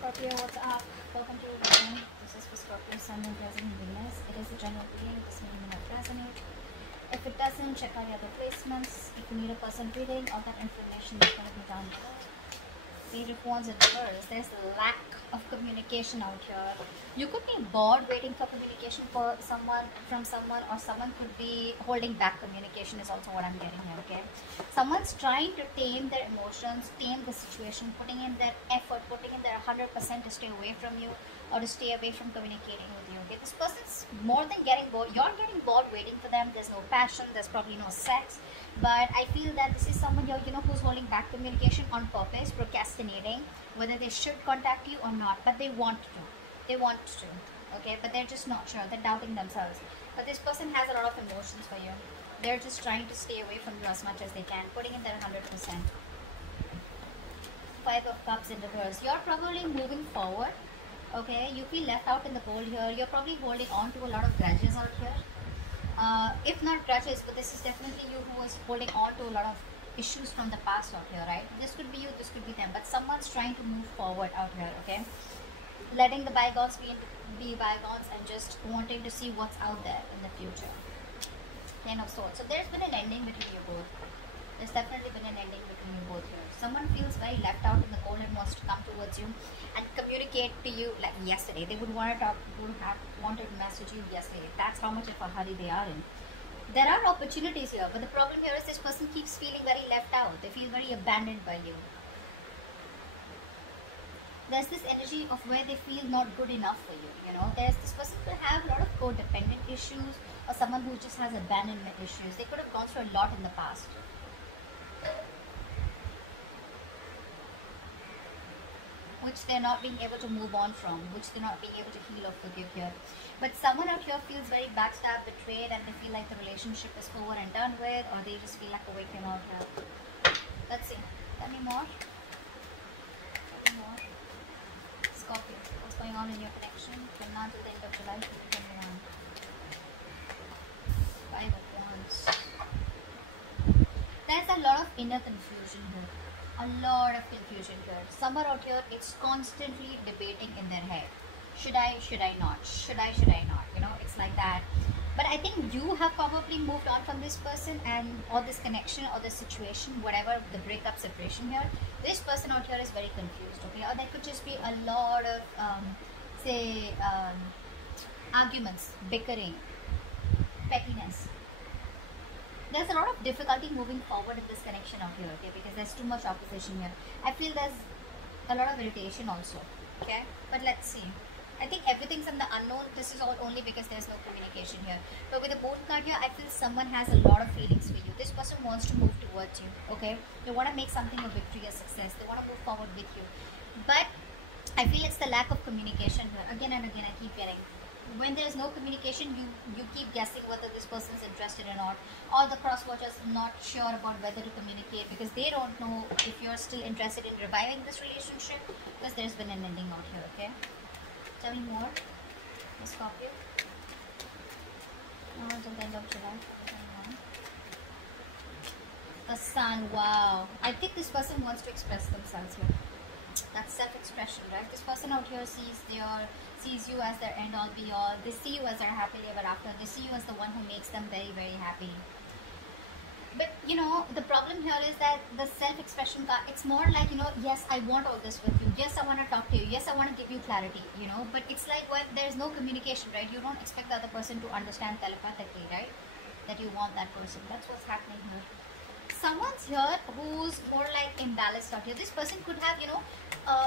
Scorpio, what's up? Welcome to your reading. This is for Scorpio, Sun, and Present Venus. It is a general reading. This may not resonate. If it doesn't, check out the other placements. If you need a personal reading, all that information is going to be down below. Page of Wands in reverse. There's a lack of communication out here. You could be bored waiting for communication for someone from someone, or someone could be holding back communication is also what I'm getting here, okay? Someone's trying to tame their emotions, tame the situation, putting in their effort, putting in their 100% to stay away from you or to stay away from communicating with you, okay? This person's more than getting bored. You're getting bored waiting for them. There's no passion. There's probably no sex. But I feel that this is someone here, who's holding back communication on purpose, procrastinating, whether they should contact you or not, but they want to. They want to, okay? But they're just not sure. They're doubting themselves. But this person has a lot of emotions for you. They're just trying to stay away from you as much as they can, putting in their 100%. Five of Cups in reverse. You're probably moving forward, okay? You feel left out in the cold here. You're probably holding on to a lot of grudges out here. If not grudges, but this is definitely you who is holding on to a lot of issues from the past out here, right? This could be you, this could be them, but someone's trying to move forward out here, okay? Letting the bygones be bygones and just wanting to see what's out there in the future. Ten of Swords. So there's been an ending between you both. There's definitely been an ending between you both here. Someone feels very left out in the cold and wants to come towards you and communicate to you like yesterday. They would want to talk, would have wanted to message you yesterday. That's how much of a hurry they are in. There are opportunities here, but the problem here is this person keeps feeling very left out. They feel very abandoned by you. There's this energy of where they feel not good enough for you, There's this person could have a lot of codependent issues, or someone who just has abandonment issues. They could have gone through a lot in the past, which they're not being able to move on from, which they're not being able to heal or forgive here. But someone out here feels very backstabbed, betrayed, and they feel like the relationship is over and done with, or they just feel like a victim out here. Let's see. Tell me more. Tell me more. Scorpio, what's going on in your connection from now till the end of July 2021? Five of Wands. There's a lot of inner confusion here. A lot of confusion here. Someone out here is constantly debating in their head. Should I not? Should I not? It's like that. But I think you have probably moved on from this person or this connection or this situation, whatever the breakup, separation here. This person out here is very confused, okay? Or there could just be a lot of, arguments, bickering, pettiness. There's a lot of difficulty moving forward in this connection out here, okay? Because there's too much opposition here. I feel there's a lot of irritation also, okay? But let's see. I think everything's in the unknown. This is all only because there's no communication here. But with the Moon card here, I feel someone has a lot of feelings for you. This person wants to move towards you, okay? They want to make something a victory, a success. They want to move forward with you. But I feel it's the lack of communication here. Again and again, I keep getting. When there's no communication, you keep guessing whether this person is interested or not. Or the cross watchers not sure about whether to communicate because they don't know if you're still interested in reviving this relationship, because there's been an ending out here, okay? Tell me more, Scorpio. Until the end of July. The Sun, wow. I think this person wants to express themselves here. That's self-expression, right? This person out here sees you as their end all be all. They see you as their happily ever after. They see you as the one who makes them very, very happy. But the problem here is that the self-expression card, it's more like, yes, I want all this with you. Yes, I want to talk to you. Yes, I want to give you clarity, But it's like when there's no communication, right? You don't expect the other person to understand telepathically, right? That you want that person. That's what's happening here. Someone's here who's more like imbalanced out here. This person could have,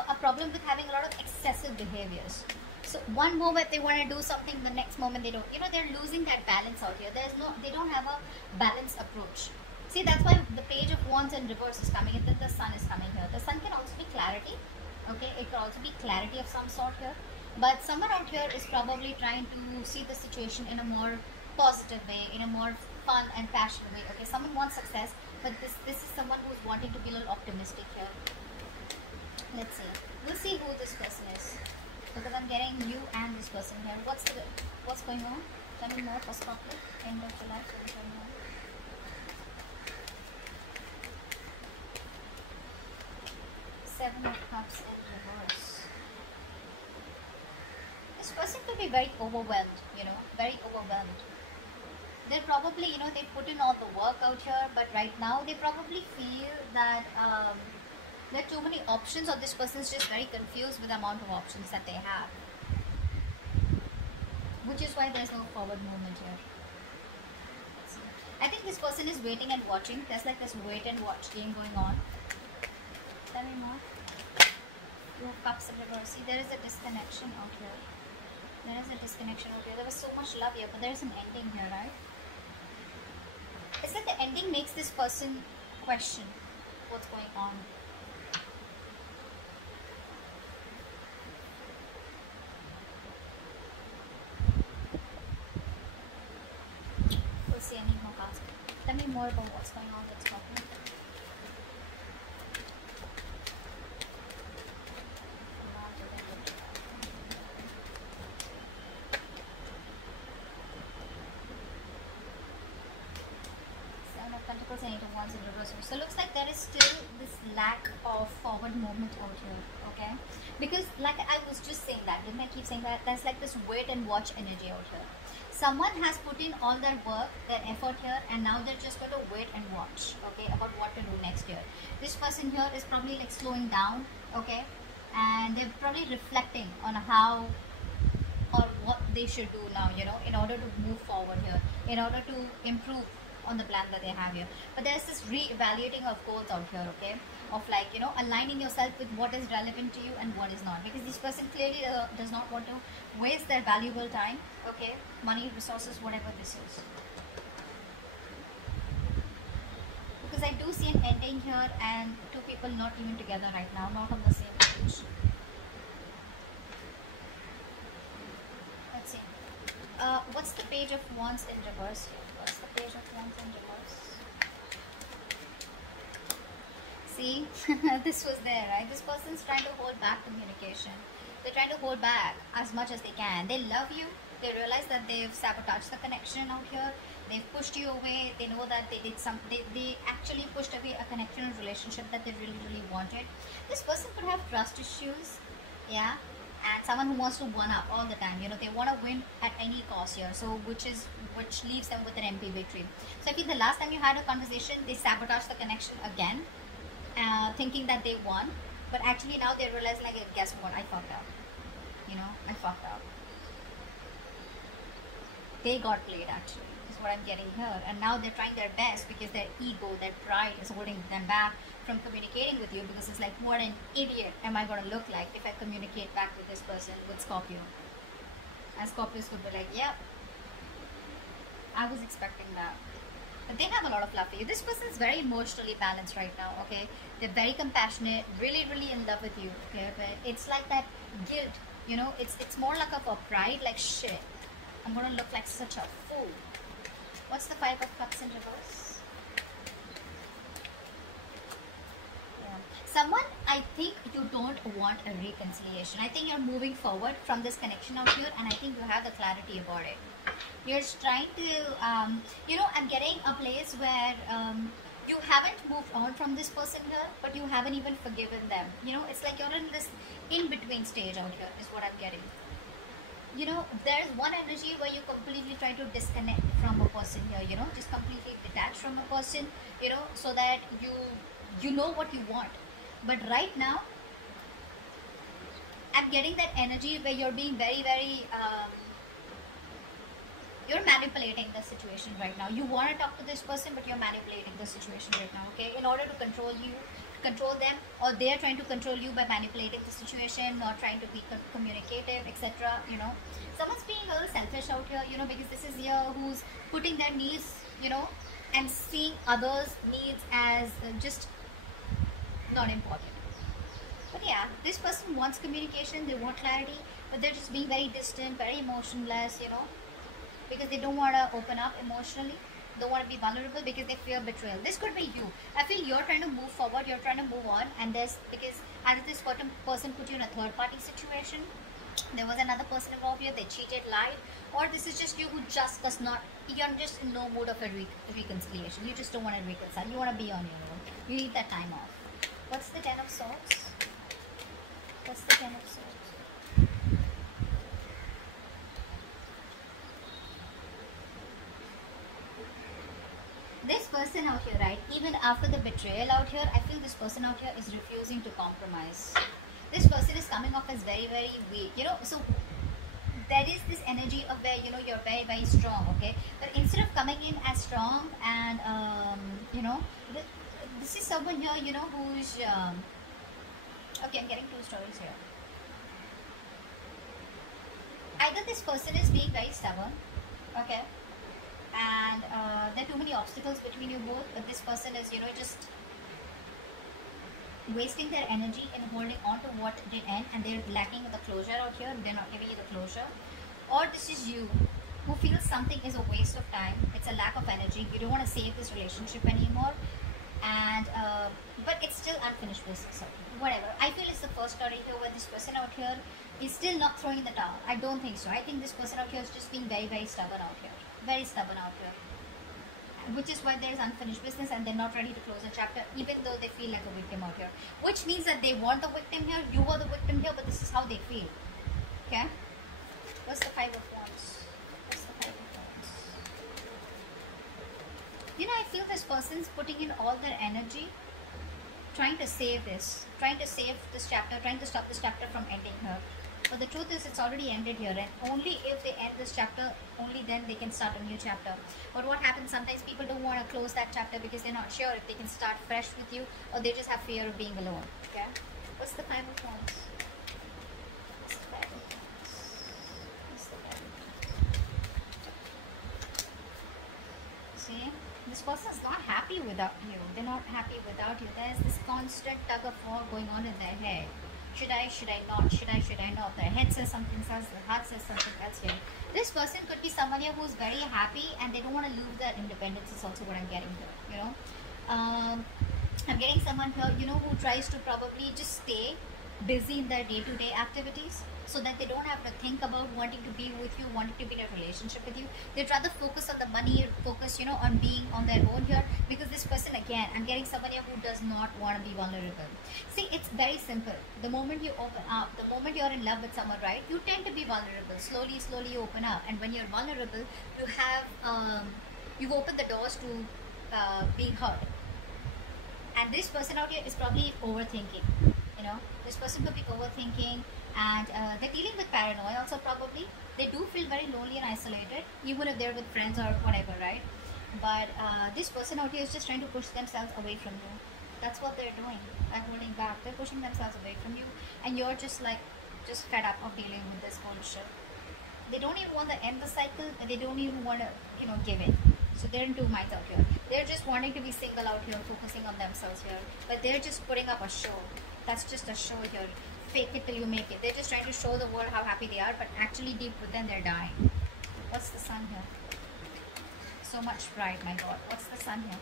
a problem with having a lot of excessive behaviors. So one moment they want to do something, the next moment they don't. They're losing that balance out here. They don't have a balanced approach. See, that's why the Page of Wands in reverse is coming, and then the Sun is coming here. The Sun can also be clarity, okay? It can also be clarity of some sort here. But someone out here is probably trying to see the situation in a more positive way, in a more fun and passionate way. Okay, someone wants success, but this is someone who's wanting to be a little optimistic here. Let's see. We'll see who this person is, because I'm getting you and this person here. What's going on? Tell me more for Scorpio. End of July 2021. Seven of Cups in reverse. This person could be very overwhelmed, very overwhelmed. They're probably, they put in all the work out here, but right now they probably feel that there are too many options, or this person is just very confused with the amount of options that they have. Which is why there's no forward movement here. I think this person is waiting and watching. There's like this wait and watch game going on. Tell me more. Two of Cups in reverse. See, there is a disconnection out here. There is a disconnection out here. There was so much love here, but there is an ending here, right? It's like the ending makes this person question what's going on. We'll see any more cards. Tell me more about what's going on with Scorpio. Pentacles and Eight of Wands in reverse. So looks like there is still this lack of forward movement out here, okay? Because like I was just saying that, didn't I keep saying that? There's like this wait and watch energy out here. Someone has put in all their work, their effort here, and now they're just going to wait and watch, okay, about what to do next year. This person here is probably like slowing down, okay? And they're probably reflecting on how or what they should do now, in order to move forward here, in order to improve on the plan that they have here. But there's this re-evaluating of goals out here, okay, of like, aligning yourself with what is relevant to you and what is not, because this person clearly does not want to waste their valuable time, okay, money, resources, whatever this is, because I do see an ending here and two people not even together right now, not on the same page. Let's see, what's the Page of Wands in reverse here? What's the Page of Wands in reverse? See, this was there, right? This person's trying to hold back communication. They're trying to hold back as much as they can. They love you. They realize that they've sabotaged the connection out here. They've pushed you away. They know that they did they actually pushed away a connection and relationship that they really, really wanted. This person could have trust issues, yeah, and someone who wants to one up all the time. They want to win at any cost here. So which leaves them with an empty victory. So I think the last time you had a conversation, they sabotaged the connection again, thinking that they won, but actually now they realize, like, guess what, I fucked up. I fucked up. They got played, actually, is what I'm getting here. And now they're trying their best because their ego, their pride is holding them back from communicating with you, because it's like, what an idiot am I going to look like if I communicate back with this person, with Scorpio. And Scorpios could be like, yep, I was expecting that. But they have a lot of love for you. This person is very emotionally balanced right now, okay? They're very compassionate, really, really in love with you, okay? But it's like that guilt, it's more like a pride, like, shit, I'm going to look like such a fool. What's the Five of Cups in reverse? Yeah. Someone, I think you don't want a reconciliation. I think you're moving forward from this connection out here, and I think you have the clarity about it. You're trying to, I'm getting a place where you haven't moved on from this person here, but you haven't even forgiven them. It's like you're in this in-between stage out here, is what I'm getting. There's one energy where you completely try to disconnect from a person here, just completely detach from a person, so that you know what you want. But right now, I'm getting that energy where you're being very, very, you're manipulating the situation right now. You want to talk to this person, but you're manipulating the situation right now, okay? In order to control them, or they're trying to control you by manipulating the situation, or trying to be communicative, etc. Someone's being a little selfish out here, because this is here who's putting their needs, and seeing others' needs as just not important. But yeah, this person wants communication, they want clarity, but they're just being very distant, very emotionless, because they don't want to open up emotionally, don't want to be vulnerable, because they fear betrayal. This could be you. I feel you're trying to move forward, you're trying to move on, and because either this person put you in a third party situation, there was another person involved here, they cheated, lied, or this is just you who just does not, you're just in no mood of a reconciliation. You just don't want to reconcile, you want to be on your own, you need that time off. What's the Ten of Swords? What's the Ten of Swords? person out here, right, even after the betrayal out here, I feel this person out here is refusing to compromise. This person is coming off as very, very weak, you know. So there is this energy of where, you know, you're very, very strong, okay, but instead of coming in as strong and you know, this is someone here, you know, who's okay, I'm getting two stories here. Either this person is being very stubborn, okay, and there are too many obstacles between you both, but this person is, you know, just wasting their energy in holding on to what did end, and they're lacking the closure out here. They're not giving you the closure. Or this is you who feels something is a waste of time, it's a lack of energy, you don't want to save this relationship anymore, and but it's still unfinished business. So whatever, I feel it's the first story here where this person out here is still not throwing in the towel. I don't think so. I think this person out here is just being very, very stubborn out here, very stubborn out here, which is why there's unfinished business and they're not ready to close a chapter, even though they feel like a victim out here, which means that they want the victim here, you are the victim here, but this is how they feel. Okay, what's the Five of Wands? What's the Five of Wands? You know, I feel this person's putting in all their energy trying to save this, trying to save this chapter, trying to stop this chapter from ending here. But the truth is, it's already ended here, and only if they end this chapter, only then they can start a new chapter. But what happens, sometimes people don't want to close that chapter because they're not sure if they can start fresh with you, or they just have fear of being alone. Okay, what's the Five of Wands? What's the Five of Wands? What's the Five of Wands? See, this person is not happy without you. They're not happy without you. There's this constant tug of war going on in their head. Should I not? Should I not? Their head says something else, their heart says something else here. This person could be someone here who's very happy and they don't want to lose their independence, is also what I'm getting here, you know. I'm getting someone here, you know, who tries to probably just stay busy in their day-to-day activities so that they don't have to think about wanting to be with you, wanting to be in a relationship with you. They'd rather focus on the money, focus, you know, on being on their own here, because this person, again, I'm getting someone here who does not want to be vulnerable. See, it's very simple. The moment you open up, the moment you're in love with someone, right, you tend to be vulnerable. Slowly you open up, and when you're vulnerable, you have you've opened the doors to being hurt. And this person out here is probably overthinking, you know. This person could be overthinking, and they're dealing with paranoia also probably. They do feel very lonely and isolated, even if they're with friends or whatever, right? But this person out here is just trying to push themselves away from you. That's what they're doing. They're holding back. They're pushing themselves away from you, and you're just like, just fed up of dealing with this bullshit. They don't even want to end the cycle, and they don't even want to, you know, give in. So they're in two minds out here. They're just wanting to be single out here, focusing on themselves here, but they're just putting up a show. That's just a show here. Fake it till you make it. They're just trying to show the world how happy they are, but actually deep within they're dying. What's the Sun here? So much pride, my God. What's the Sun here?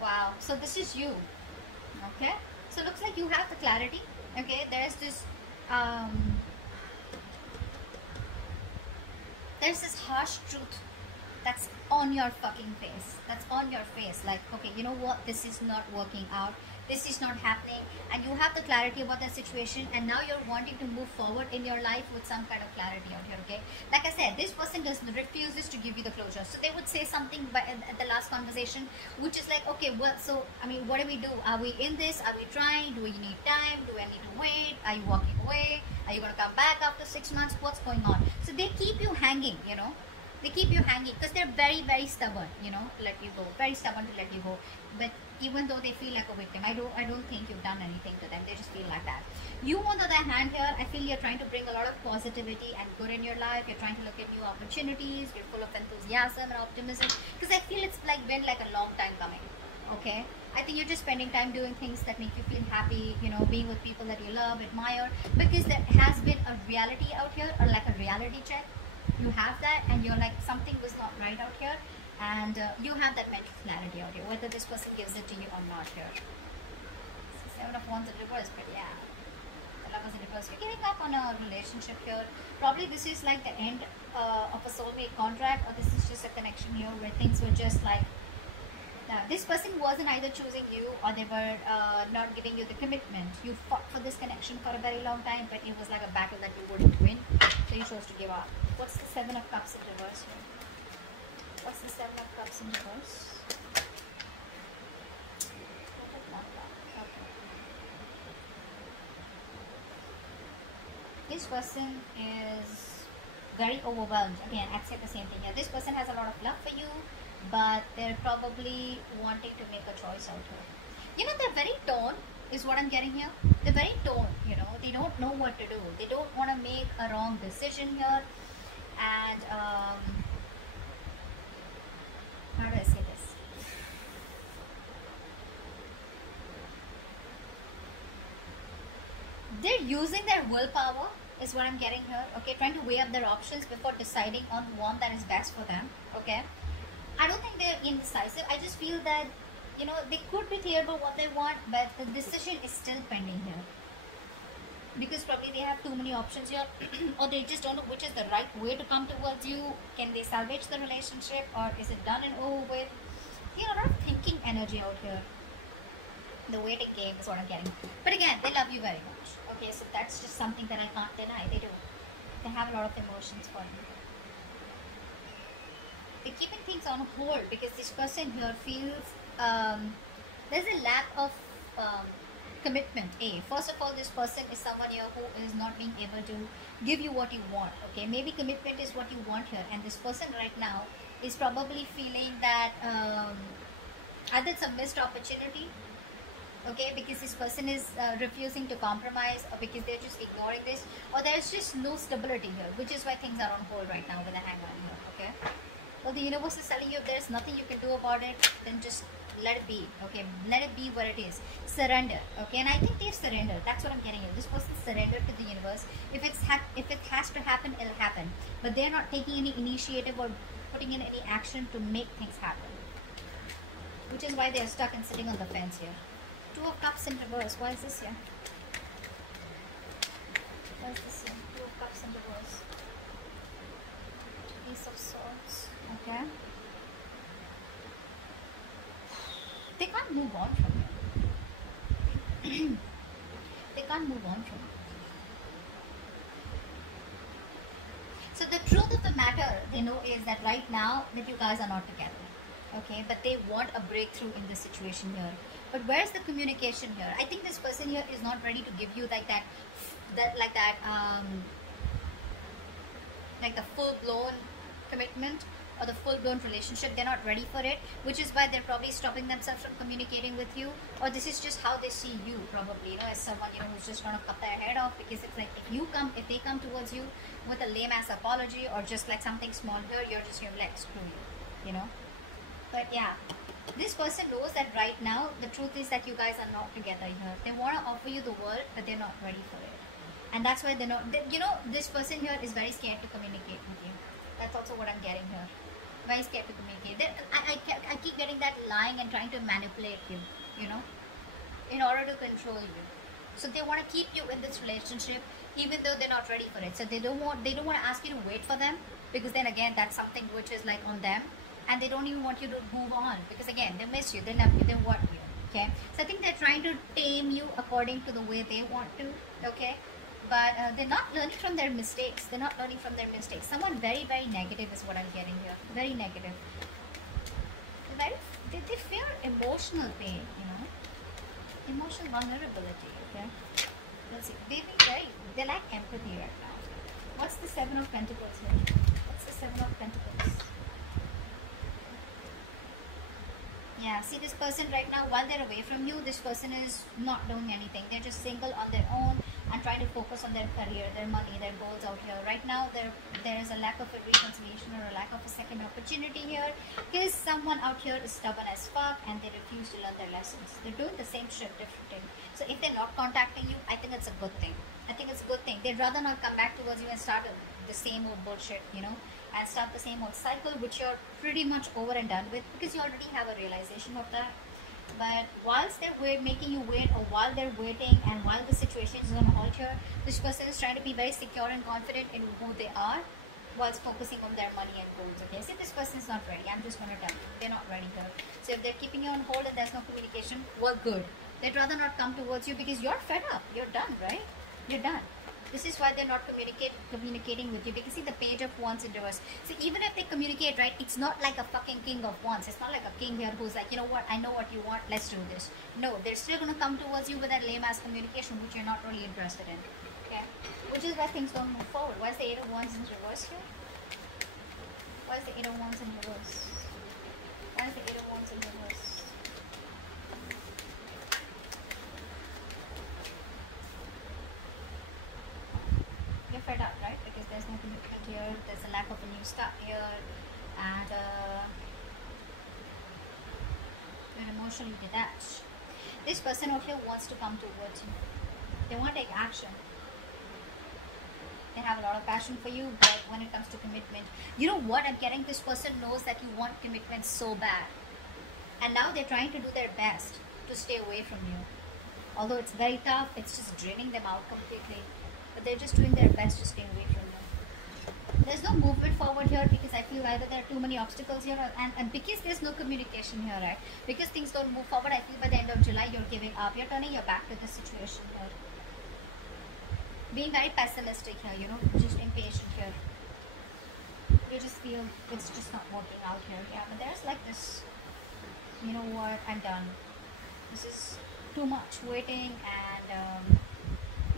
Wow. So this is you. Okay. So it looks like you have the clarity. Okay. There's this harsh truth that's on your fucking face. That's on your face. Like, okay, you know what? This is not working out. This is not happening. And you have the clarity about that situation. And now you're wanting to move forward in your life with some kind of clarity out here, okay? Like I said, this person refuses to give you the closure. So they would say something at the last conversation, which is like, okay, well, so, I mean, what do we do? Are we in this? Are we trying? Do we need time? Do I need to wait? Are you walking away? Are you going to come back after 6 months? What's going on? So they keep you hanging, you know. They keep you hanging because they're very, very stubborn, you know, to let you go. Very stubborn to let you go. But even though they feel like a victim, I don't think you've done anything to them. They just feel like that. You, on the other hand here, I feel you're trying to bring a lot of positivity and good in your life. You're trying to look at new opportunities. You're full of enthusiasm and optimism. Because I feel it's like been like a long time coming. Okay? I think you're just spending time doing things that make you feel happy, you know, being with people that you love, admire. Because there has been a reality out here, or like a reality check. You have that, and you're like, something was not right out here, and you have that mental clarity out here, whether this person gives it to you or not here. Seven of Wands in reverse, but yeah, the Lovers in reverse. You're giving up on a relationship here. Probably this is like the end of a soulmate contract, or this is just a connection here where things were just like, this person wasn't either choosing you, or they were not giving you the commitment. You fought for this connection for a very long time, but it was like a battle that you wouldn't win. So you chose to give up. What's the Seven of Cups in reverse here? What's the Seven of Cups in reverse? This person is very overwhelmed. Again, I'd say the same thing here. This person has a lot of love for you, but they're probably wanting to make a choice out here. You know, they're very torn, is what I'm getting here. They're very torn, you know. They don't know what to do. They don't want to make a wrong decision here. And, how do I say this? They're using their willpower, is what I'm getting here. Okay, trying to weigh up their options before deciding on one that is best for them. Okay, I don't think they're indecisive. I just feel that, you know, they could be clear about what they want, but the decision is still pending here. Because probably they have too many options here, or they just don't know which is the right way to come towards you. Can they salvage the relationship, or is it done and over with? You know, a lot of thinking energy out here. The waiting game is what I'm getting. But again, they love you very much. Okay, so that's just something that I can't deny. They do. They have a lot of emotions for you. They're keeping things on hold because this person here feels there's a lack of commitment. First of all, this person is someone here who is not being able to give you what you want. Okay, maybe commitment is what you want here, and this person right now is probably feeling that either it's a missed opportunity. Okay, because this person is refusing to compromise, or because they're just ignoring this, or there's just no stability here, which is why things are on hold right now with a hangman here. Okay, well, the universe is telling you if there's nothing you can do about it, then just let it be. Okay, let it be what it is. Surrender. Okay, and I think they've surrendered. That's what I'm getting here. This person surrendered to the universe. If it has to happen, it'll happen, but they're not taking any initiative or putting in any action to make things happen, which is why they're stuck and sitting on the fence here. Two of Cups in reverse. Why is this here? Why is this here? Two of Cups in reverse. Ace of Swords. Okay. They can't move on from it. They can't move on from it. So the truth of the matter, they know, is that right now that you guys are not together. Okay, but they want a breakthrough in this situation here. But where's the communication here? I think this person here is not ready to give you like the full-blown commitment or the full-blown relationship. They're not ready for it, which is why they're probably stopping themselves from communicating with you. Or this is just how they see you, probably, you know, as someone, you know, who's just gonna cut their head off. Because it's like if they come towards you with a lame-ass apology or just like something small here, you're just like, screw you know. But yeah, this person knows that right now the truth is that you guys are not together here. They want to offer you the world, but they're not ready for it, and that's why they're not. You know, this person here is very scared to communicate with you. That's also what I'm getting here. Very scared to communicate. I keep getting that lying and trying to manipulate you, you know, in order to control you. So they want to keep you in this relationship even though they're not ready for it. So they don't want to ask you to wait for them, because then again that's something which is like on them. And they don't even want you to move on, because again, they miss you, they love you, they want you. Okay, so I think they're trying to tame you according to the way they want to. Okay, but they're not learning from their mistakes. They're not learning from their mistakes. Someone very, very negative is what I'm getting here. Very negative. They fear emotional pain, you know, emotional vulnerability. Okay, let's see. They lack empathy right now. What's the Seven of Pentacles here? What's the Seven of Pentacles? Yeah, see, this person right now, while they're away from you, this person is not doing anything. They're just single on their own and trying to focus on their career, their money, their goals out here. Right now, there is a lack of a reconciliation or a lack of a second opportunity here, because someone out here is stubborn as fuck and they refuse to learn their lessons. They're doing the same shit differently. So if they're not contacting you, I think it's a good thing. I think it's a good thing. They'd rather not come back towards you and start the same old bullshit, you know, and start the same old cycle, which you're pretty much over and done with, because you already have a realization of that. But whilst they're making you wait, or while they're waiting and while the situation is on hold here, this person is trying to be very secure and confident in who they are, whilst focusing on their money and goals. Okay, see, this person is not ready. I'm just going to tell you, they're not ready here. So if they're keeping you on hold and there's no communication, well, good. They'd rather not come towards you because you're fed up. You're done, right? You're done. This is why they're not communicating with you, because see the Page of Wands in reverse. So even if they communicate, right, it's not like a fucking King of Wands. It's not like a king here who's like, you know what, I know what you want, let's do this. No, they're still gonna come towards you with that lame ass communication which you're not really interested in. Okay, which is why things don't move forward. Why is the Eight of Wands in reverse here? Why is the Eight of Wands in reverse? Why is the Eight of Wands in reverse? You're fed up, right? Because there's no commitment here, there's a lack of a new start here, and you're emotionally detached. This person over here wants to come towards you. They want to take action. They have a lot of passion for you, but when it comes to commitment, you know what I'm getting? This person knows that you want commitment so bad, and now they're trying to do their best to stay away from you. Although it's very tough, it's just draining them out completely. But they're just doing their best to stay away from you. There's no movement forward here because I feel either there are too many obstacles here, and because there's no communication here, right? Because things don't move forward, I feel by the end of July you're giving up. You're turning your back to the situation here. Being very pessimistic here, you know, just impatient here. You just feel it's just not working out here. Yeah, but there's like this, you know what, I'm done. This is too much waiting, and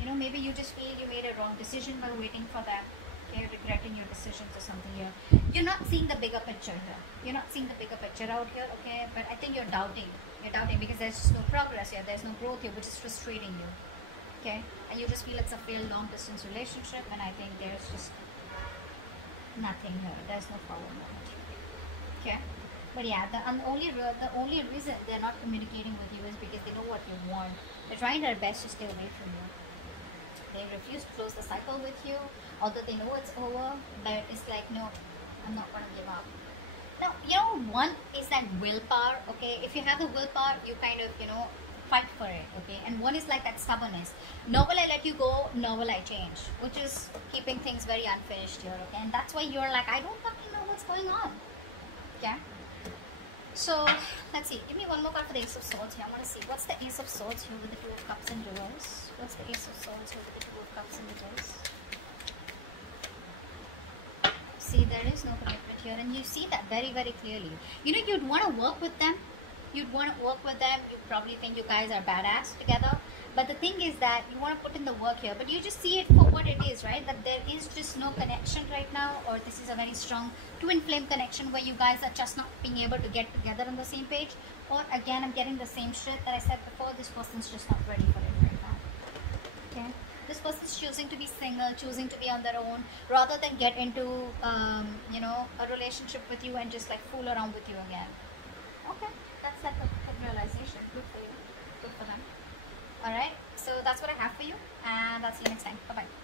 you know, maybe you just feel you made a wrong decision by waiting for that. Okay, regretting your decisions or something here. You're not seeing the bigger picture here. You're not seeing the bigger picture out here, okay? But I think you're doubting. You're doubting because there's just no progress here. There's no growth here, which is frustrating you. Okay? And you just feel it's a failed long distance relationship, and I think there's just nothing here. There's no forward moment. Okay? But yeah, the only reason they're not communicating with you is because they know what you want. They're trying their best to stay away from you. They refuse to close the cycle with you, although they know it's over, but it's like, no, I'm not going to give up. Now, you know, one is that willpower, okay? If you have the willpower, you kind of, you know, fight for it, okay? And one is like that stubbornness. Nor will I let you go, nor will I change, which is keeping things very unfinished here, okay? And that's why you're like, I don't fucking know what's going on, okay? So, let's see. Give me one more card for the Ace of Swords here. I want to see. What's the Ace of Swords here with the Two of Cups in reverse? What's the Ace of Swords here with the Two of Cups in reverse? See, there is no commitment here. And you see that very, very clearly. You know, you'd want to work with them. You'd want to work with them. You probably think you guys are badass together. But the thing is that you want to put in the work here. But you just see it for what it is, right? That there is just no connection right now. Or this is a very strong twin flame connection where you guys are just not being able to get together on the same page. Or again, I'm getting the same shit that I said before. This person's just not ready for it right now. Okay? This person's choosing to be single, choosing to be on their own, rather than get into, you know, a relationship with you and just like fool around with you again. Okay, that's like a realization. Good for you. Good for them. Alright, so that's what I have for you, and I'll see you next time. Bye bye.